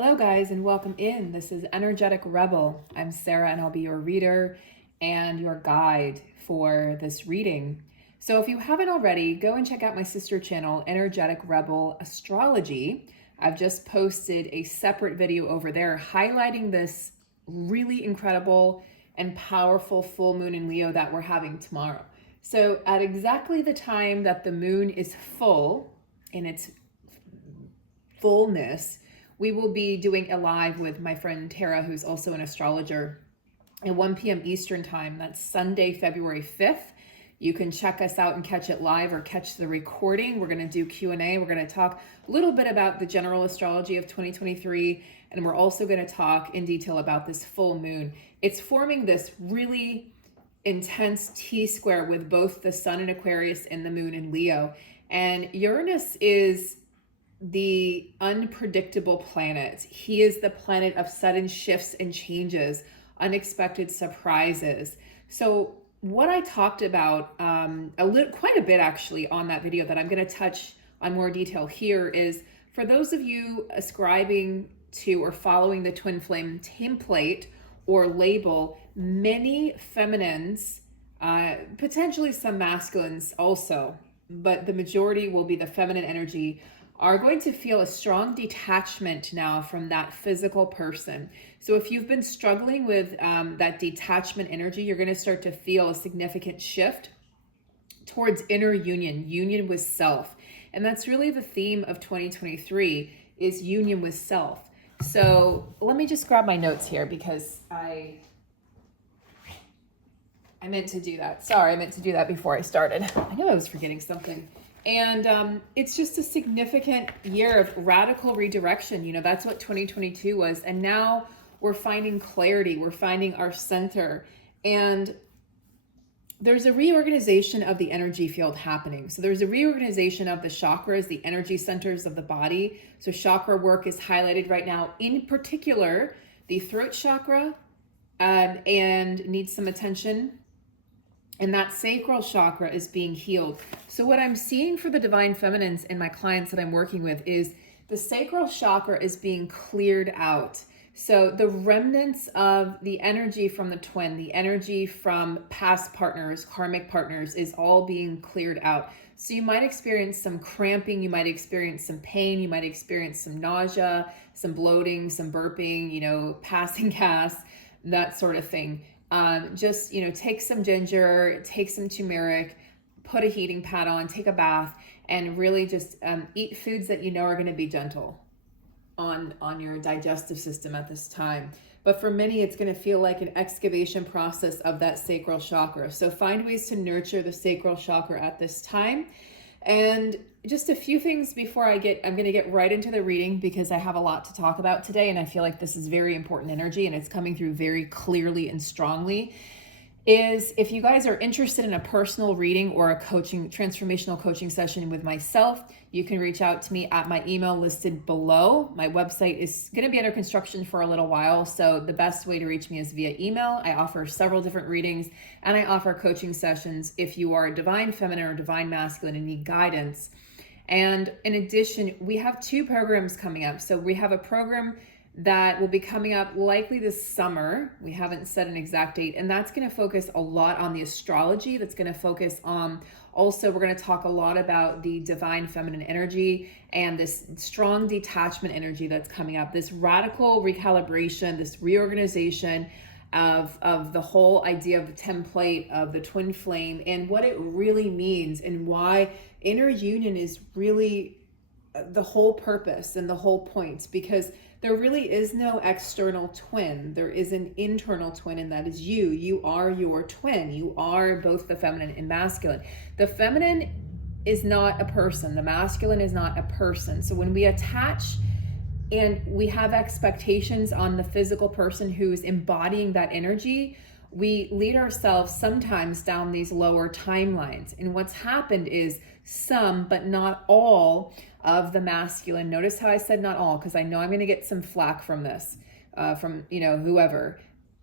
Hello, guys, and welcome in. This is Energetic Rebel. I'm Sarah, and I'll be your reader and your guide for this reading. So, if you haven't already, go and check out my sister channel, Energetic Rebel Astrology. I've just posted a separate video over there highlighting this really incredible and powerful full moon in Leo that we're having tomorrow. So, at exactly the time that the moon is full in its fullness, we will be doing a live with my friend Tara, who's also an astrologer, at 1 p.m. Eastern time. That's Sunday, February 5th. You can check us out and catch it live or catch the recording. We're going to do Q&A. We're going to talk a little bit about the general astrology of 2023, and we're also going to talk in detail about this full moon. It's forming this really intense T-square with both the sun in Aquarius and the moon in Leo. And Uranus is the unpredictable planet. He is the planet of sudden shifts and changes, unexpected surprises. So what I talked about quite a bit actually on that video that I'm going to touch on more detail here is for those of you ascribing to or following the twin flame template or label, many feminines, potentially some masculines also, but the majority will be the feminine energy, are going to feel a strong detachment now from that physical person. So if you've been struggling with that detachment energy, you're going to start to feel a significant shift towards inner union with self. And that's really the theme of 2023 is union with self. So let me just grab my notes here because I meant to do that. Sorry, I meant to do that before I started. I knew I was forgetting something. And it's just a significant year of radical redirection. You know, that's what 2022 was. And now we're finding clarity. We're finding our center. And there's a reorganization of the energy field happening. So there's a reorganization of the chakras, the energy centers of the body. So chakra work is highlighted right now. In particular, the throat chakra and needs some attention. And that sacral chakra is being healed. So what I'm seeing for the divine feminines and my clients that I'm working with is the sacral chakra is being cleared out. So the remnants of the energy from the twin, the energy from past partners, karmic partners, is all being cleared out. So you might experience some cramping, you might experience some pain, you might experience some nausea, some bloating, some burping, you know, passing gas, that sort of thing. Just, you know, take some ginger, take some turmeric, put a heating pad on, take a bath, and really just eat foods that you know are going to be gentle on your digestive system at this time. But for many, it's going to feel like an excavation process of that sacral chakra. So find ways to nurture the sacral chakra at this time. And just a few things before I'm going to get right into the reading because I have a lot to talk about today. And I feel like this is very important energy and it's coming through very clearly and strongly. Is if you guys are interested in a personal reading or a transformational coaching session with myself, you can reach out to me at my email listed below. My website is going to be under construction for a little while, so the best way to reach me is via email. I offer several different readings, and I offer coaching sessions if you are a divine feminine or divine masculine and need guidance. And in addition, we have 2 programs coming up. So we have a program that will be coming up likely this summer. We haven't set an exact date, and that's going to focus a lot on the astrology. That's going to focus on also, we're going to talk a lot about the divine feminine energy and this strong detachment energy that's coming up, this radical recalibration, this reorganization of the whole idea of the template of the twin flame and what it really means and why inner union is really the whole purpose and the whole point, because there really is no external twin. There is an internal twin, and that is you. You are your twin. You are both the feminine and masculine. The feminine is not a person. The masculine is not a person. So when we attach and we have expectations on the physical person who's embodying that energy, we lead ourselves sometimes down these lower timelines. And what's happened is some, but not all, of the masculine. Notice how I said not all, because I know I'm going to get some flack from this, from, you know, whoever.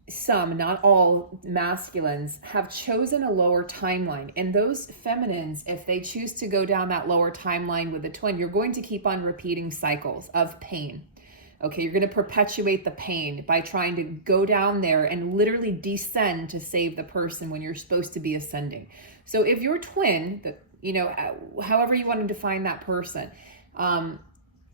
Some, not all masculines have chosen a lower timeline. And those feminines, if they choose to go down that lower timeline with the twin, you're going to keep on repeating cycles of pain. Okay, you're going to perpetuate the pain by trying to go down there and literally descend to save the person when you're supposed to be ascending. So if your twin, however you want to define that person,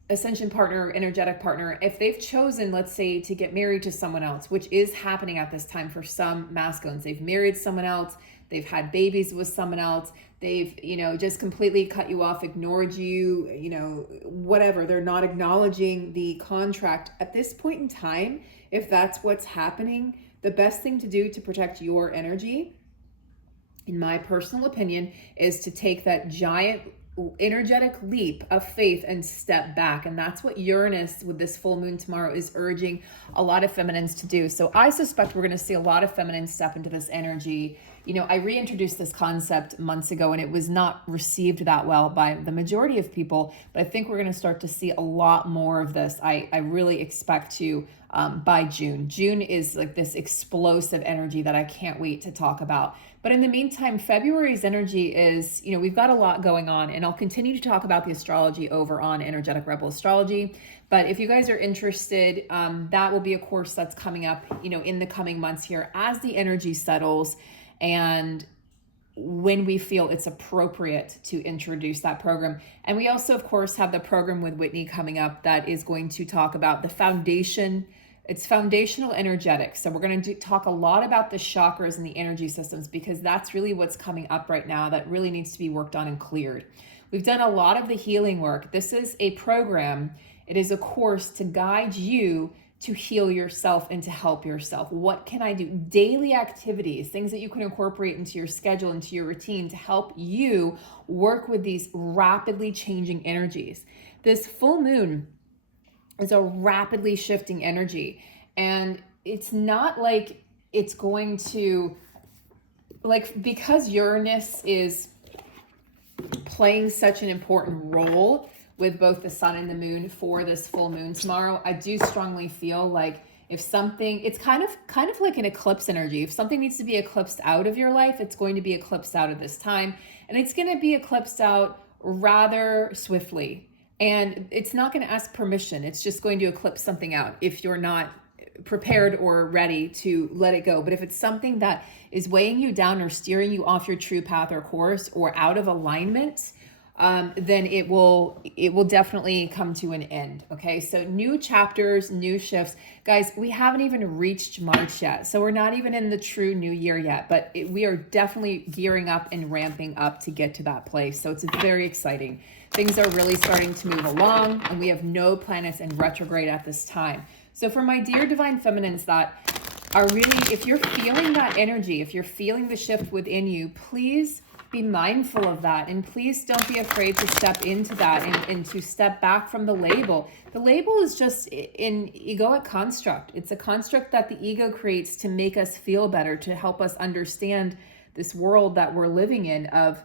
ascension partner, energetic partner, if they've chosen, let's say, to get married to someone else, which is happening at this time for some masculines, they've married someone else, they've had babies with someone else, they've, just completely cut you off, ignored you, whatever. They're not acknowledging the contract. At this point in time, if that's what's happening, the best thing to do to protect your energy, in my personal opinion, is to take that giant energetic leap of faith and step back. And that's what Uranus with this full moon tomorrow is urging a lot of feminines to do. So I suspect we're going to see a lot of feminines step into this energy. I reintroduced this concept months ago and it was not received that well by the majority of people, but I think we're going to start to see a lot more of this. I really expect to by June. June is like this explosive energy that I can't wait to talk about. But in the meantime, February's energy is, we've got a lot going on, and I'll continue to talk about the astrology over on Energetic Rebel Astrology. But if you guys are interested, that will be a course that's coming up, in the coming months here as the energy settles and when we feel it's appropriate to introduce that program. And we also, of course, have the program with Whitney coming up that is going to talk about the foundation. It's foundational energetics. So we're going to talk a lot about the chakras and the energy systems, because that's really what's coming up right now that really needs to be worked on and cleared. We've done a lot of the healing work. This is a program. It is a course to guide you to heal yourself and to help yourself. What can I do? Daily activities, things that you can incorporate into your schedule, into your routine to help you work with these rapidly changing energies. This full moon is a rapidly shifting energy. And it's not like it's going to, because Uranus is playing such an important role with both the sun and the moon for this full moon tomorrow, I do strongly feel like if something, it's kind of like an eclipse energy. If something needs to be eclipsed out of your life, it's going to be eclipsed out at this time. And it's going to be eclipsed out rather swiftly. And it's not going to ask permission. It's just going to eclipse something out if you're not prepared or ready to let it go. But if it's something that is weighing you down or steering you off your true path or course or out of alignment, then it will definitely come to an end. Okay, so new chapters, new shifts. Guys, we haven't even reached March yet. So we're not even in the true new year yet, but we are definitely gearing up and ramping up to get to that place. So it's very exciting. Things are really starting to move along, and we have no planets in retrograde at this time. So for my dear divine feminines that are really, if you're feeling that energy, if you're feeling the shift within you, please be mindful of that. And please don't be afraid to step into that and to step back from the label. The label is just an egoic construct. It's a construct that the ego creates to make us feel better, to help us understand this world that we're living in of,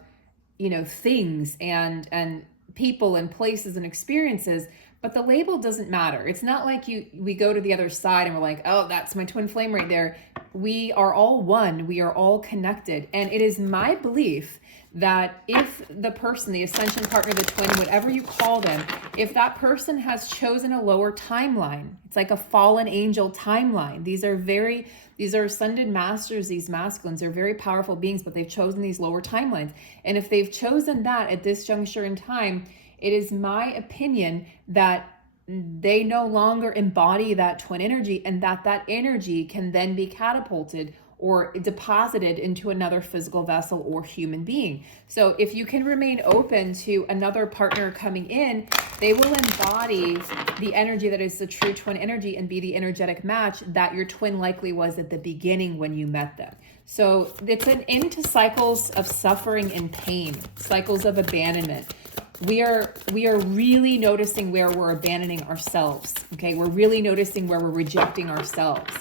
things and people and places and experiences. But the label doesn't matter. It's not like we go to the other side and we're like, oh, that's my twin flame right there. We are all one. We are all connected. And it is my belief that if the person, the ascension partner, the twin, whatever you call them, if that person has chosen a lower timeline, it's like a fallen angel timeline. These are ascended masters, these masculines. They're very powerful beings, but they've chosen these lower timelines. And if they've chosen that at this juncture in time, it is my opinion that they no longer embody that twin energy, and that energy can then be catapulted or deposited into another physical vessel or human being. So if you can remain open to another partner coming in, they will embody the energy that is the true twin energy and be the energetic match that your twin likely was at the beginning when you met them. So it's an end to cycles of suffering and pain, cycles of abandonment. We are really noticing where we're abandoning ourselves. Okay, we're really noticing where we're rejecting ourselves.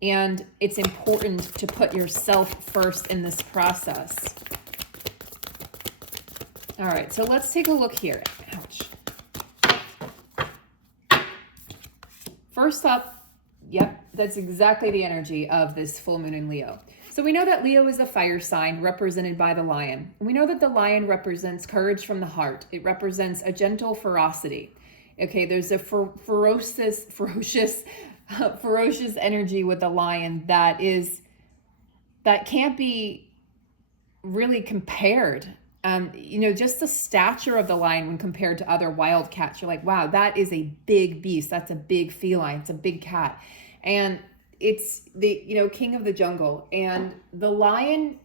And it's important to put yourself first in this process. All right, so let's take a look here. Ouch. First up, yep, that's exactly the energy of this full moon in Leo. So we know that Leo is a fire sign represented by the lion. And we know that the lion represents courage from the heart. It represents a gentle ferocity. Okay, there's a ferocious energy with the lion that can't be really compared. Just the stature of the lion when compared to other wild cats, you're like, wow, that is a big beast. That's a big feline. It's a big cat. And it's the, king of the jungle. And the lion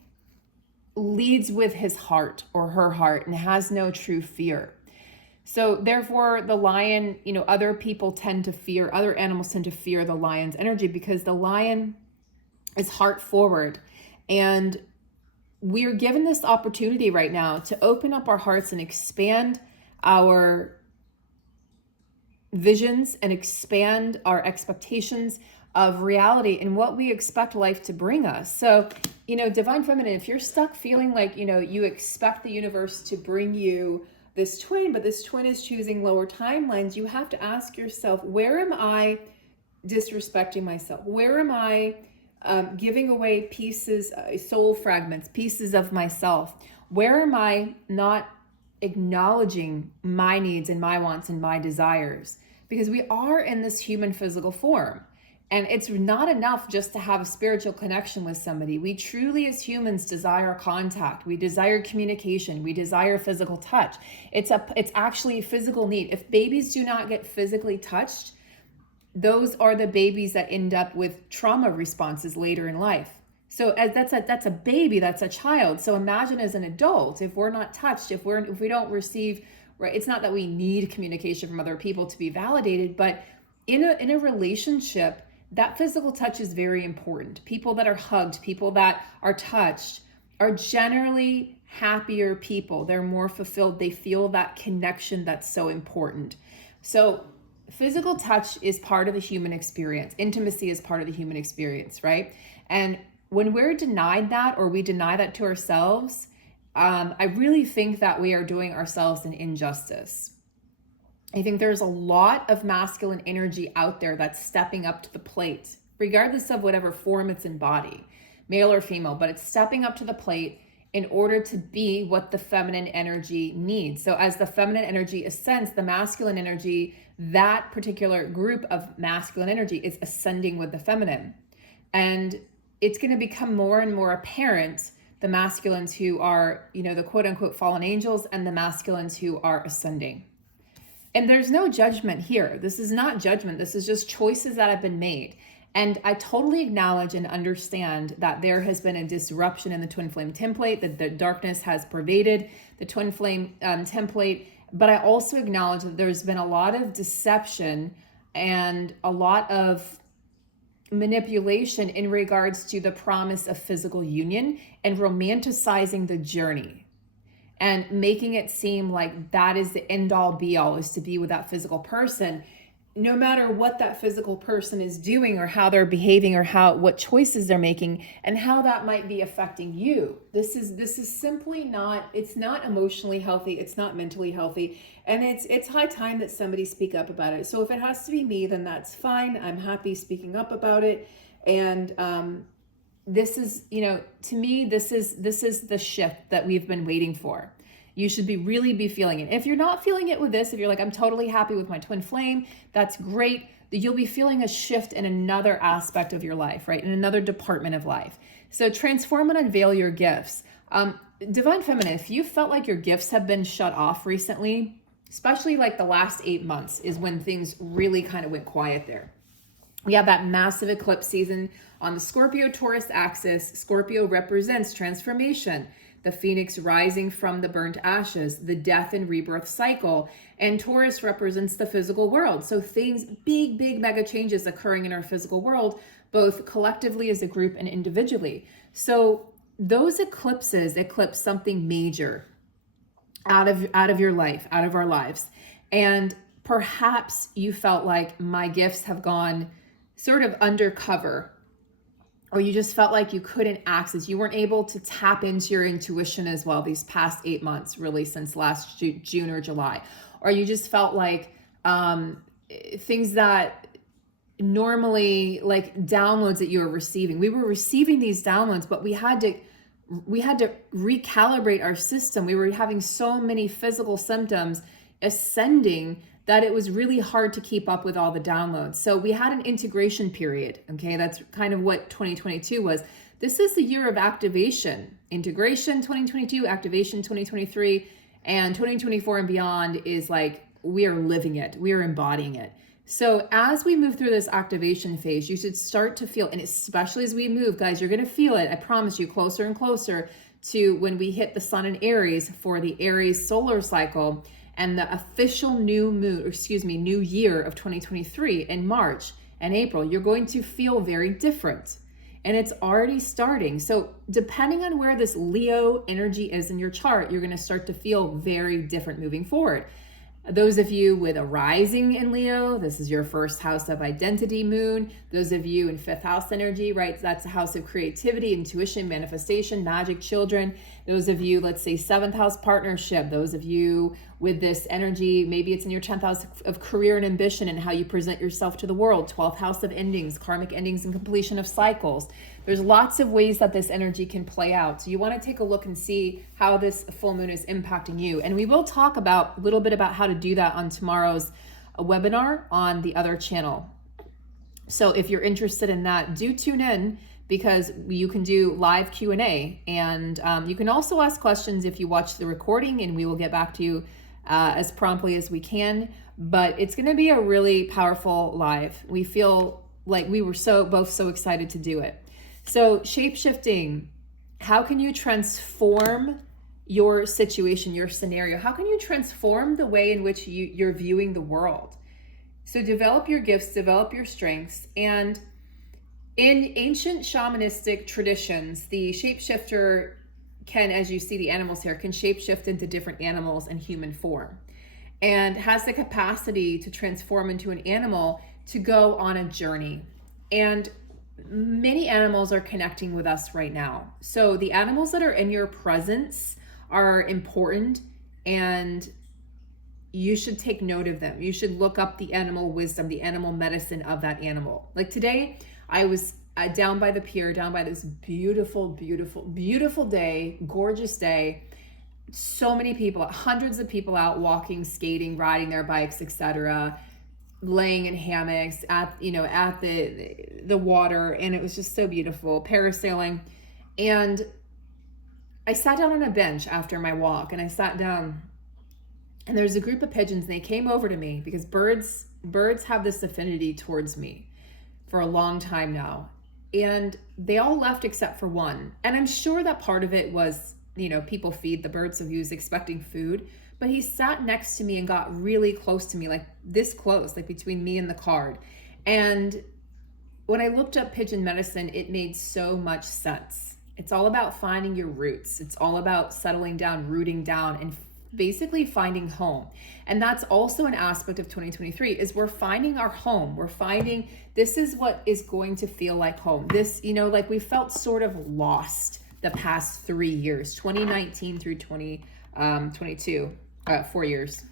leads with his heart or her heart and has no true fear. So therefore the lion, other animals tend to fear the lion's energy because the lion is heart forward. And we're given this opportunity right now to open up our hearts and expand our visions and expand our expectations of reality and what we expect life to bring us. So, Divine Feminine, if you're stuck feeling like, you expect the universe to bring you this twin, but this twin is choosing lower timelines, you have to ask yourself, where am I disrespecting myself? Where am I giving away pieces, soul fragments, pieces of myself? Where am I not acknowledging my needs and my wants and my desires? Because we are in this human physical form. And it's not enough just to have a spiritual connection with somebody. We truly, as humans, desire contact. We desire communication. We desire physical touch. It's actually a physical need. If babies do not get physically touched, those are the babies that end up with trauma responses later in life. So as that's a baby, that's a child. So imagine as an adult, if we're not touched, if we don't receive, right? It's not that we need communication from other people to be validated, but in a relationship, that physical touch is very important. People that are hugged, people that are touched are generally happier people. They're more fulfilled. They feel that connection that's so important. So physical touch is part of the human experience. Intimacy is part of the human experience, right? And when we're denied that, or we deny that to ourselves, I really think that we are doing ourselves an injustice. I think there's a lot of masculine energy out there that's stepping up to the plate, regardless of whatever form it's in body, male or female, but it's stepping up to the plate in order to be what the feminine energy needs. So as the feminine energy ascends, the masculine energy, that particular group of masculine energy is ascending with the feminine. And it's going to become more and more apparent, the masculines who are, the quote unquote fallen angels, and the masculines who are ascending. And there's no judgment here. This is not judgment. This is just choices that have been made. And I totally acknowledge and understand that there has been a disruption in the twin flame template, that the darkness has pervaded the twin flame template. But I also acknowledge that there's been a lot of deception and a lot of manipulation in regards to the promise of physical union and romanticizing the journey and making it seem like that is the end all be all, is to be with that physical person, no matter what that physical person is doing or how they're behaving or what choices they're making and how that might be affecting you. This is simply not, it's not emotionally healthy. It's not mentally healthy. And it's high time that somebody speak up about it. So if it has to be me, then that's fine. I'm happy speaking up about it. And, this is, to me, this is the shift that we've been waiting for. You should really be feeling it. If you're not feeling it with this, if you're like, I'm totally happy with my twin flame, that's great. You'll be feeling a shift in another aspect of your life, right? In another department of life. So transform and unveil your gifts. Divine Feminine, if you felt like your gifts have been shut off recently, especially like the last 8 months is when things really kind of went quiet there. We have that massive eclipse season on the Scorpio-Taurus axis. Scorpio represents transformation, the phoenix rising from the burnt ashes, the death and rebirth cycle. And Taurus represents the physical world. So things, big mega changes occurring in our physical world, both collectively as a group and individually. So those eclipses eclipse something major out of your life, out of our lives. And perhaps you felt like my gifts have gone sort of undercover, or you just felt like you couldn't access, you weren't able to tap into your intuition as well these past 8 months, really since last June or July. Or you just felt like things that normally, like downloads that you were receiving, we were receiving these downloads, but we had to recalibrate our system. We were having so many physical symptoms ascending that it was really hard to keep up with all the downloads. So we had an integration period. Okay, that's kind of what 2022 was. This is the year of activation. Integration 2022, activation 2023, and 2024 and beyond is like, we are living it. We are embodying it. So as we move through this activation phase, you should start to feel, and especially as we move, guys, you're going to feel it. I promise you, closer and closer to when we hit the sun in Aries for the Aries solar cycle and the official new year of 2023 in March and April. You're going to feel very different. And it's already starting. So depending on where this Leo energy is in your chart, you're going to start to feel very different moving forward. Those of you with a rising in Leo, this is your first house of identity moon. Those of you in fifth house energy, right? That's a house of creativity, intuition, manifestation, magic, children. Those of you, let's say seventh house partnership. Those of you with this energy, maybe it's in your 10th house of career and ambition and how you present yourself to the world. 12th house of endings, karmic endings and completion of cycles. There's lots of ways that this energy can play out. So you want to take a look and see how this full moon is impacting you. And we will talk about a little bit about how to do that on tomorrow's webinar on the other channel. So if you're interested in that, do tune in, because you can do live Q&A, and you can also ask questions if you watch the recording, and we will get back to you as promptly as we can. But it's going to be a really powerful live. We feel like we were both so excited to do it. So shape-shifting, how can you transform your situation, your scenario? How can you transform the way in which you're viewing the world? So develop your gifts, develop your strengths. And in ancient shamanistic traditions, the shapeshifter can, as you see the animals here, can shapeshift into different animals in human form, and has the capacity to transform into an animal to go on a journey. And many animals are connecting with us right now. So the animals that are in your presence are important, and you should take note of them. You should look up the animal wisdom, the animal medicine of that animal. Like today, I was down by the pier, down by this beautiful, beautiful, beautiful day, gorgeous day. So many people, hundreds of people out walking, skating, riding their bikes, etc., laying in hammocks at the water, and it was just so beautiful, parasailing. And I sat down on a bench after my walk, and I sat down, and there's a group of pigeons, and they came over to me, because birds have this affinity towards me for a long time now. And they all left except for one. And I'm sure that part of it was, people feed the birds, so he was expecting food. But he sat next to me and got really close to me, like this close, like between me and the card. And when I looked up pigeon medicine, it made so much sense. It's all about finding your roots. It's all about settling down, rooting down, and basically finding home. And that's also an aspect of 2023, is we're finding our home. We're finding, this is what is going to feel like home. This, like we felt sort of lost the past 3 years, 2019 through 2022. 4 years,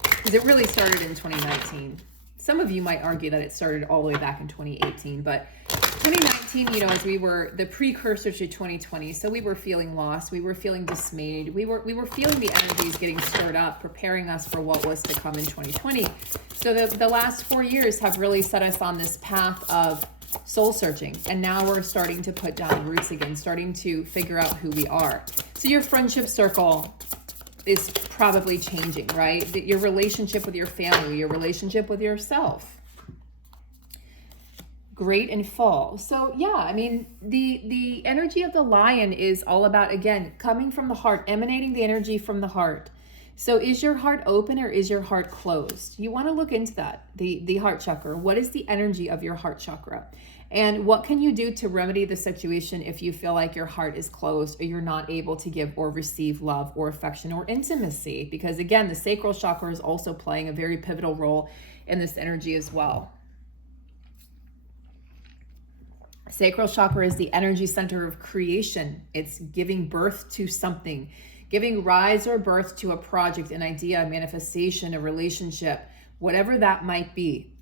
because it really started in 2019. Some of you might argue that it started all the way back in 2018, but 2019, as we were the precursor to 2020, so we were feeling lost, we were feeling dismayed, we were feeling the energies getting stirred up, preparing us for what was to come in 2020. So the last 4 years have really set us on this path of soul searching, and now we're starting to put down roots again, starting to figure out who we are. So your friendship circle is probably changing, right? Your relationship with your family, your relationship with yourself. Great and full. So yeah, I mean, the energy of the lion is all about, again, coming from the heart, emanating the energy from the heart. So is your heart open or is your heart closed? You want to look into that, the heart chakra. What is the energy of your heart chakra? And what can you do to remedy the situation if you feel like your heart is closed, or you're not able to give or receive love or affection or intimacy? Because again, the sacral chakra is also playing a very pivotal role in this energy as well. Sacral chakra is the energy center of creation. It's giving birth to something, giving rise or birth to a project, an idea, a manifestation, a relationship, whatever that might be.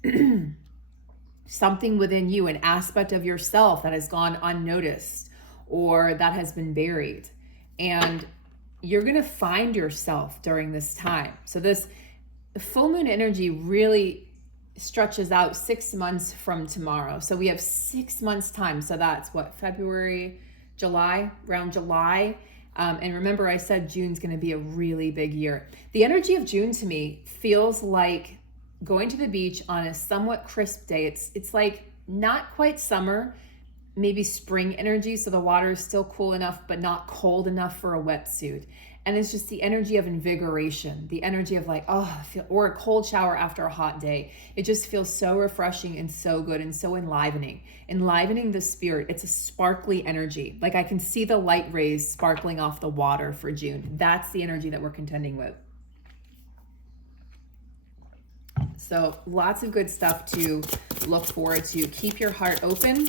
Something within you, an aspect of yourself that has gone unnoticed or that has been buried. And you're going to find yourself during this time. So this full moon energy really stretches out 6 months from tomorrow. So we have 6 months time. So that's what, February, July, around July. And remember, I said June's going to be a really big year. The energy of June to me feels like going to the beach on a somewhat crisp day. It's like not quite summer, maybe spring energy. So the water is still cool enough, but not cold enough for a wetsuit. And it's just the energy of invigoration, the energy of like, or a cold shower after a hot day. It just feels so refreshing and so good and so enlivening the spirit. It's a sparkly energy. Like I can see the light rays sparkling off the water for June. That's the energy that we're contending with. So lots of good stuff to look forward to. Keep your heart open.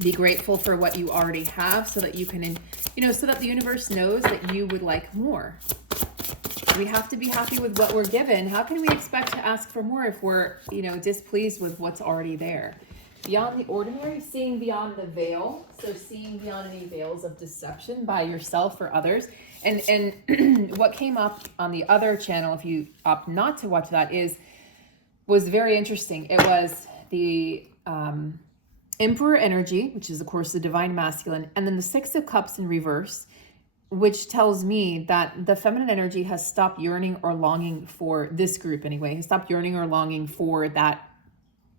Be grateful for what you already have so that you can, so that the universe knows that you would like more. We have to be happy with what we're given. How can we expect to ask for more if we're, displeased with what's already there? Beyond the ordinary, seeing beyond the veil. So seeing beyond any veils of deception by yourself or others. And what came up on the other channel, if you opt not to watch that, was very interesting. It was the Emperor energy, which is of course the divine masculine, and then the Six of Cups in reverse, which tells me that the feminine energy has stopped yearning or longing for this group anyway, has stopped yearning or longing for that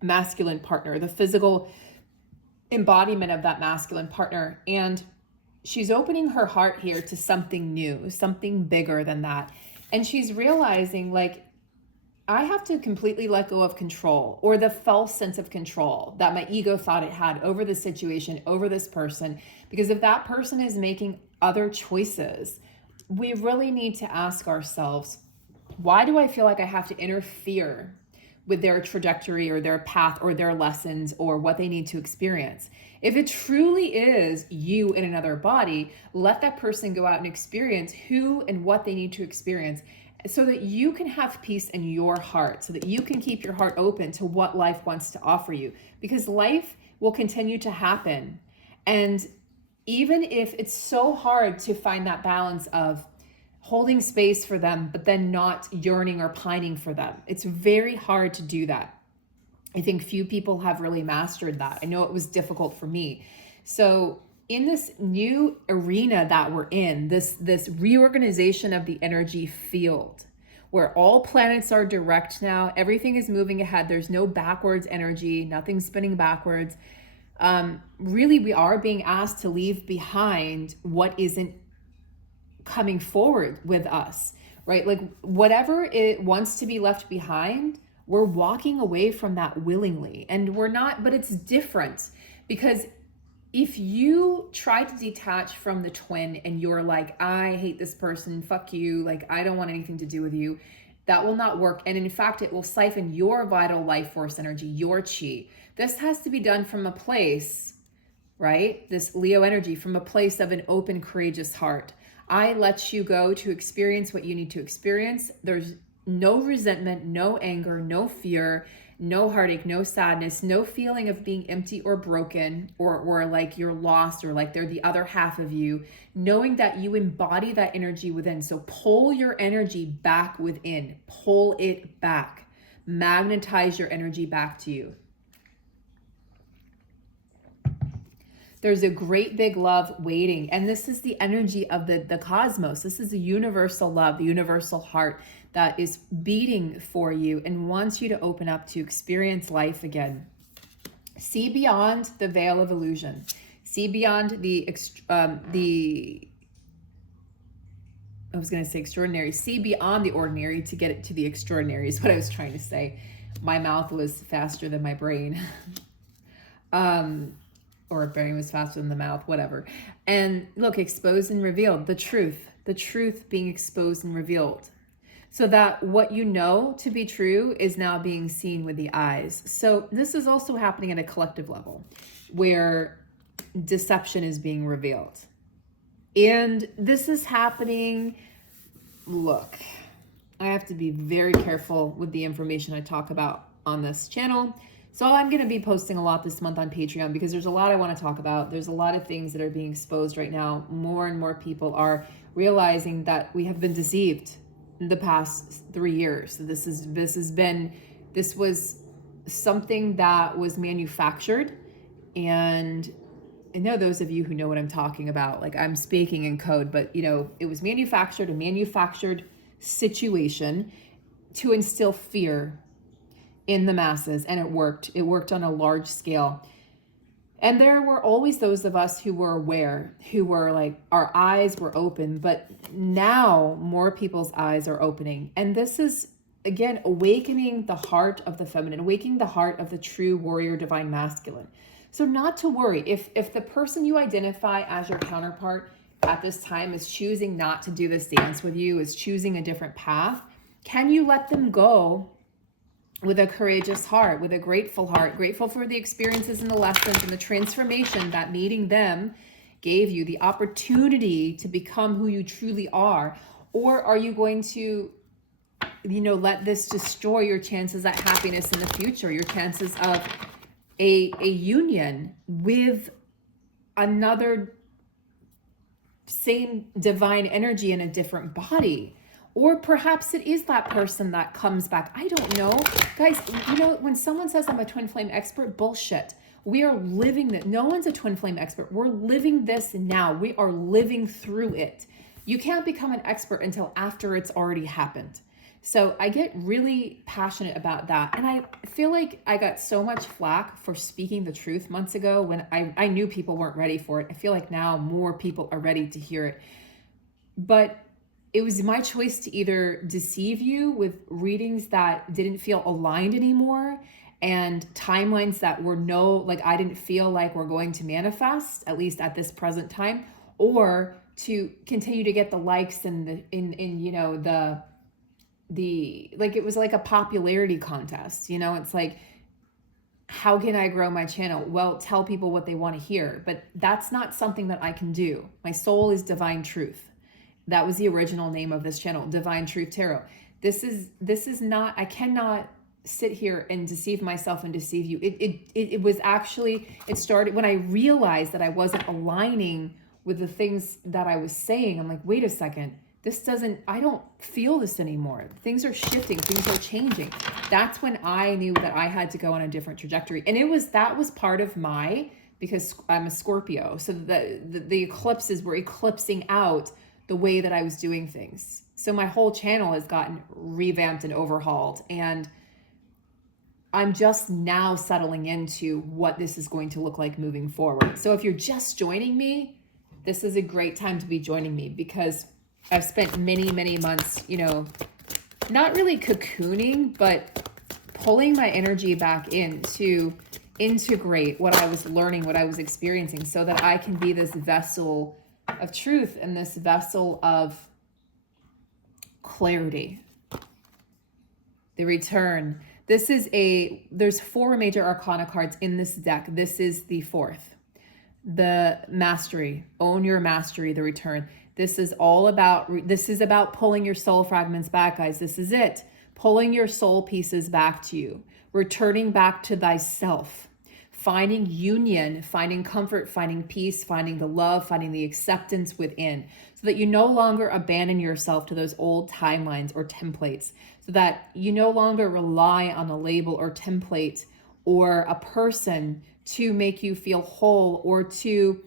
masculine partner, the physical embodiment of that masculine partner. And she's opening her heart here to something new, something bigger than that. And she's realizing, like, I have to completely let go of control, or the false sense of control that my ego thought it had over the situation, over this person. Because if that person is making other choices, we really need to ask ourselves, why do I feel like I have to interfere with their trajectory or their path or their lessons or what they need to experience? If it truly is you in another body, let that person go out and experience who and what they need to experience, so that you can have peace in your heart, so that you can keep your heart open to what life wants to offer you. Because life will continue to happen. And even if it's so hard to find that balance of holding space for them, but then not yearning or pining for them, it's very hard to do that. I think few people have really mastered that. I know it was difficult for me. So in this new arena that we're in, this reorganization of the energy field, where all planets are direct now, everything is moving ahead, there's no backwards energy, nothing's spinning backwards. Really, we are being asked to leave behind what isn't coming forward with us, right? Like whatever it wants to be left behind, we're walking away from that willingly. And we're not, but it's different, because if you try to detach from the twin and you're like, I hate this person, fuck you, like I don't want anything to do with you, that will not work. And in fact, it will siphon your vital life force energy, your chi. This has to be done from a place, right? This Leo energy, from a place of an open, courageous heart. I let you go to experience what you need to experience. There's no resentment, no anger, no fear, no heartache, no sadness, no feeling of being empty or broken, or like you're lost, or like they're the other half of you, knowing that you embody that energy within. So pull your energy back within, pull it back, magnetize your energy back to you. There's a great big love waiting. And this is the energy of the cosmos. This is a universal love, the universal heart that is beating for you and wants you to open up to experience life again. See beyond the veil of illusion. See beyond I was going to say extraordinary. See beyond the ordinary to get it to the extraordinary is what I was trying to say. My mouth was faster than my brain. Or brain was faster than the mouth, whatever. And look, exposed and revealed, the truth being exposed and revealed. So that what you know to be true is now being seen with the eyes. So this is also happening at a collective level where deception is being revealed. And this is happening, look, I have to be very careful with the information I talk about on this channel. So I'm going to be posting a lot this month on Patreon because there's a lot I want to talk about. There's a lot of things that are being exposed right now. More and more people are realizing that we have been deceived. the past 3 years. This was something that was manufactured. And I know those of you who know what I'm talking about, like I'm speaking in code, but it was manufactured, a manufactured situation to instill fear in the masses. And it worked on a large scale. And there were always those of us who were aware, who were like, our eyes were open, but now more people's eyes are opening. And this is, again, awakening the heart of the feminine, awakening the heart of the true warrior divine masculine. So not to worry, if the person you identify as your counterpart at this time is choosing not to do this dance with you, is choosing a different path, can you let them go with a courageous heart, with a grateful heart, grateful for the experiences and the lessons and the transformation that meeting them gave you, the opportunity to become who you truly are? Or are you going to, let this destroy your chances at happiness in the future, your chances of a union with another same divine energy in a different body? Or perhaps it is that person that comes back. I don't know. Guys, when someone says I'm a twin flame expert, bullshit. We are living that. No one's a twin flame expert. We're living this now. We are living through it. You can't become an expert until after it's already happened. So I get really passionate about that. And I feel like I got so much flack for speaking the truth months ago when I knew people weren't ready for it. I feel like now more people are ready to hear it. But it was my choice to either deceive you with readings that didn't feel aligned anymore and timelines that were I didn't feel like were going to manifest, at least at this present time, or to continue to get the likes and it was like a popularity contest. It's like, how can I grow my channel? Well, tell people what they want to hear, but that's not something that I can do. My soul is Divine Truth. That was the original name of this channel, Divine Truth Tarot. This is not, I cannot sit here and deceive myself and deceive you. It was actually, it started when I realized that I wasn't aligning with the things that I was saying. I'm like, wait a second, I don't feel this anymore. Things are shifting, things are changing. That's when I knew that I had to go on a different trajectory. And that was part of because I'm a Scorpio. So the eclipses were eclipsing out the way that I was doing things. So my whole channel has gotten revamped and overhauled. And I'm just now settling into what this is going to look like moving forward. So if you're just joining me, this is a great time to be joining me, because I've spent many, many months, not really cocooning, but pulling my energy back in to integrate what I was learning, what I was experiencing, so that I can be this vessel of truth and this vessel of clarity. The return. There's 4 major arcana cards in this deck. This is the 4th. The mastery. Own your mastery, the return. This is about pulling your soul fragments back, guys. This is it. Pulling your soul pieces back to you. Returning back to thyself. Finding union, finding comfort, finding peace, finding the love, finding the acceptance within, so that you no longer abandon yourself to those old timelines or templates, so that you no longer rely on a label or template or a person to make you feel whole, or to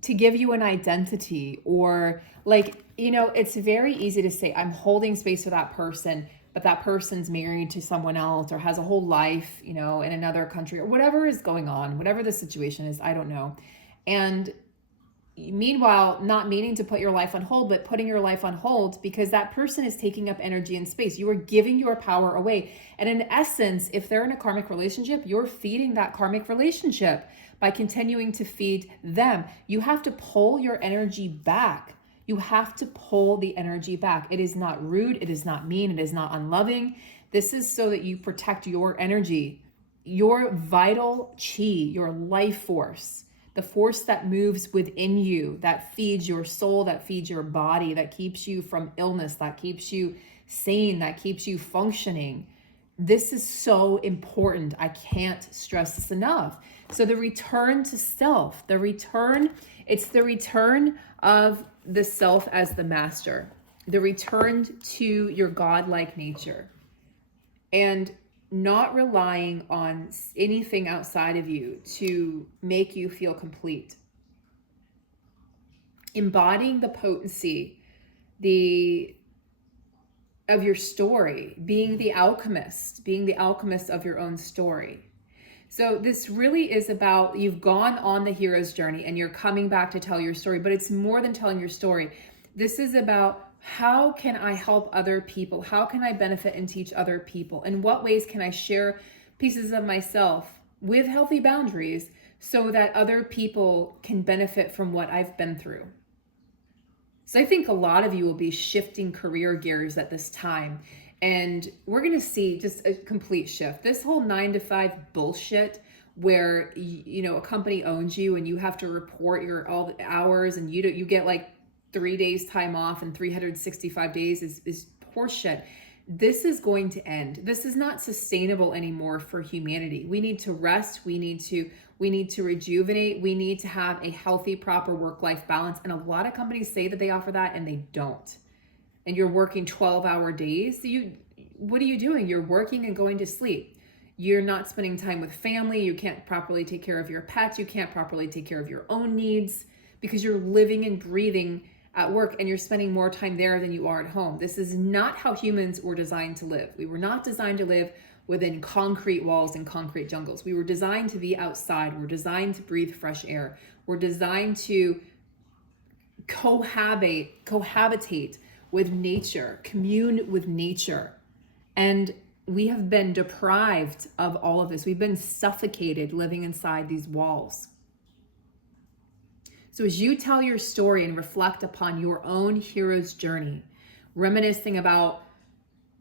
give you an identity, or it's very easy to say, I'm holding space for that person, but that person's married to someone else or has a whole life, in another country, or whatever is going on, whatever the situation is, I don't know. And meanwhile, not meaning to put your life on hold, but putting your life on hold because that person is taking up energy and space. You are giving your power away. And in essence, if they're in a karmic relationship, you're feeding that karmic relationship by continuing to feed them. You have to pull your energy back. You have to pull the energy back. It is not rude. It is not mean. It is not unloving. This is so that you protect your energy, your vital chi, your life force, the force that moves within you, that feeds your soul, that feeds your body, that keeps you from illness, that keeps you sane, that keeps you functioning. This is so important. I can't stress this enough. So the return to self, it's the return of the self as the master. the return to your godlike nature, and not relying on anything outside of you to make you feel complete. Embodying the potency of your story, being the alchemist of your own story. So this really is about, you've gone on the hero's journey and you're coming back to tell your story, but it's more than telling your story. This is about, how can I help other people? How can I benefit and teach other people? In what ways can I share pieces of myself with healthy boundaries so that other people can benefit from what I've been through? So I think a lot of you will be shifting career gears at this time. And we're going to see just a complete shift. This whole 9-to-5 bullshit where, you know, a company owns you and you have to report all the hours, and you get like 3 days time off and 365 days is horseshit. This is going to end. This is not sustainable anymore for humanity. We need to rest. We need to rejuvenate. We need to have a healthy, proper work-life balance. And a lot of companies say that they offer that and they don't. And you're working 12-hour days. What are you doing? You're working and going to sleep. You're not spending time with family. You can't properly take care of your pets. You can't properly take care of your own needs because you're living and breathing at work, and you're spending more time there than you are at home. This is not how humans were designed to live. We were not designed to live within concrete walls and concrete jungles. We were designed to be outside. We're designed to breathe fresh air. We're designed to cohabitate with nature, commune with nature. And we have been deprived of all of this. We've been suffocated living inside these walls. So as you tell your story and reflect upon your own hero's journey, reminiscing about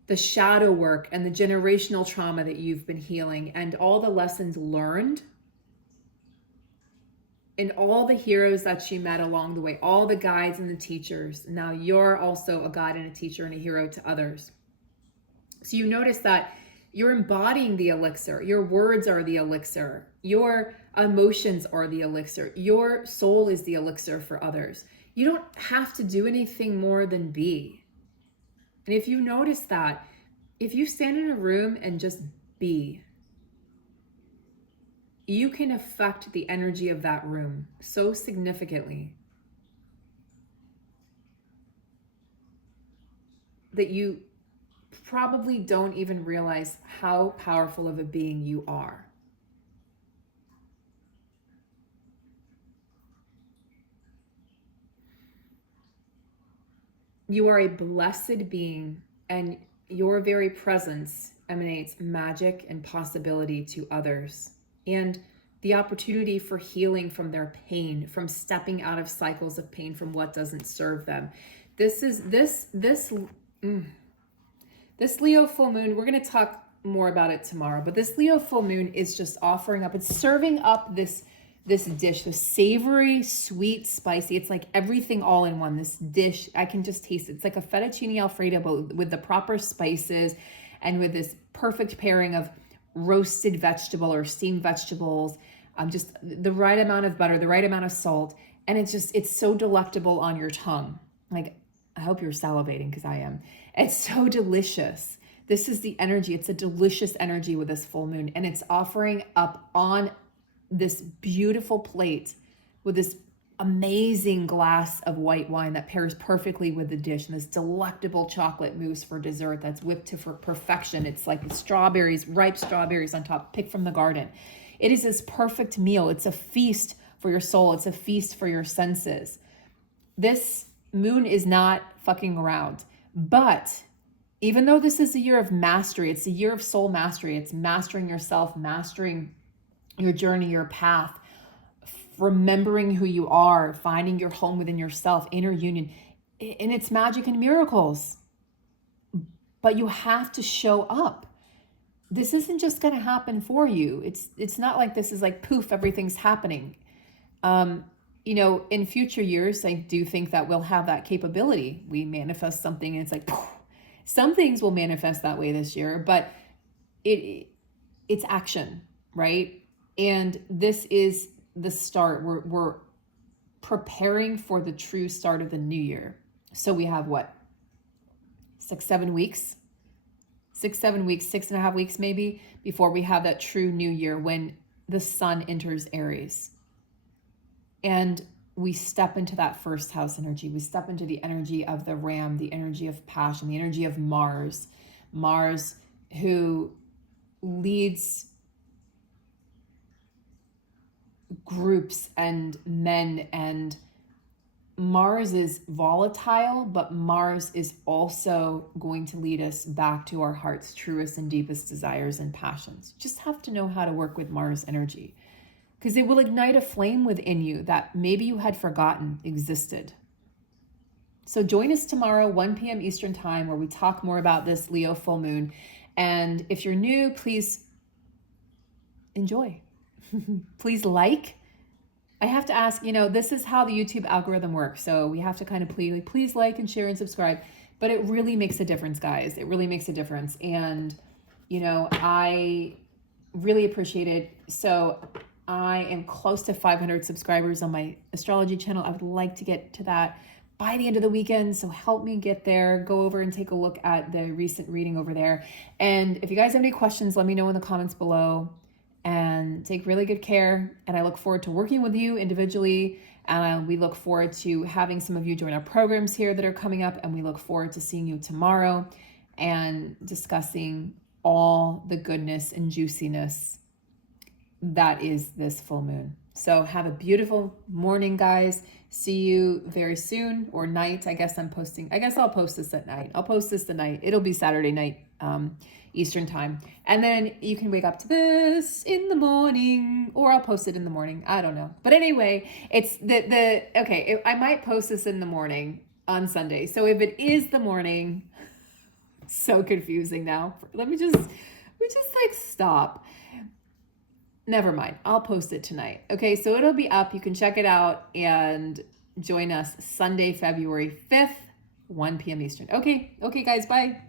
the shadow work and the generational trauma that you've been healing and all the lessons learned and all the heroes that you met along the way, all the guides and the teachers. Now you're also a guide and a teacher and a hero to others. So you notice that you're embodying the elixir. Your words are the elixir. Your emotions are the elixir. Your soul is the elixir for others. You don't have to do anything more than be. And if you notice that, if you stand in a room and just be, you can affect the energy of that room so significantly that you probably don't even realize how powerful of a being you are. You are a blessed being, and your very presence emanates magic and possibility to others, and the opportunity for healing from their pain, from stepping out of cycles of pain, from what doesn't serve them. This Leo full moon, we're going to talk more about it tomorrow, but this Leo full moon is just offering up, it's serving up this dish, this savory, sweet, spicy. It's like everything all in one. This dish, I can just taste it. It's like a fettuccine Alfredo, but with the proper spices and with this perfect pairing of roasted vegetable or steamed vegetables, just the right amount of butter, the right amount of salt. And it's so delectable on your tongue. Like, I hope you're salivating because I am. It's so delicious. This is the energy. It's a delicious energy with this full moon. And it's offering up on this beautiful plate with this amazing glass of white wine that pairs perfectly with the dish, and this delectable chocolate mousse for dessert that's whipped to perfection. It's like the strawberries, ripe strawberries on top, picked from the garden. It is this perfect meal. It's a feast for your soul. It's a feast for your senses. This moon is not fucking around. But even though this is a year of mastery, it's a year of soul mastery. It's mastering yourself, mastering your journey, your path, remembering who you are, finding your home within yourself, inner union. And it's magic and miracles. But you have to show up. This isn't just going to happen for you. It's not like this is like poof, everything's happening. In future years, I do think that we'll have that capability. We manifest something and it's like, poof. Some things will manifest that way this year, but it's action, right? And this is the start. We're preparing for the true start of the new year. So we have what? 6-7 weeks, 6-7 weeks, 6.5 weeks maybe, before we have that true new year when the sun enters Aries. And we step into that first house energy. We step into the energy of the ram, the energy of passion, the energy of Mars. Mars, who leads groups and men, and Mars is volatile, but Mars is also going to lead us back to our heart's truest and deepest desires and passions. Just have to know how to work with Mars energy, because it will ignite a flame within you that maybe you had forgotten existed. So join us tomorrow, 1 p.m. Eastern time, where we talk more about this Leo full moon. And if you're new, please enjoy. Please like. I have to ask, this is how the YouTube algorithm works. So we have to kind of please like and share and subscribe. But it really makes a difference, guys. It really makes a difference. And, I really appreciate it. So I am close to 500 subscribers on my astrology channel. I would like to get to that by the end of the weekend. So help me get there. Go over and take a look at the recent reading over there. And if you guys have any questions, let me know in the comments below. And take really good care. And I look forward to working with you individually. We look forward to having some of you join our programs here that are coming up. And we look forward to seeing you tomorrow and discussing all the goodness and juiciness that is this full moon. So have a beautiful morning, guys. See you very soon, or night. I guess I'll post this at night. I'll post this tonight. It'll be Saturday night, Eastern time. And then you can wake up to this in the morning, or I'll post it in the morning. I don't know. But anyway, it's I might post this in the morning on Sunday. So if it is the morning, so confusing now. Let me just stop. Never mind. I'll post it tonight. Okay, so it'll be up. You can check it out and join us Sunday, February 5th, 1 p.m. Eastern. Okay, guys, bye.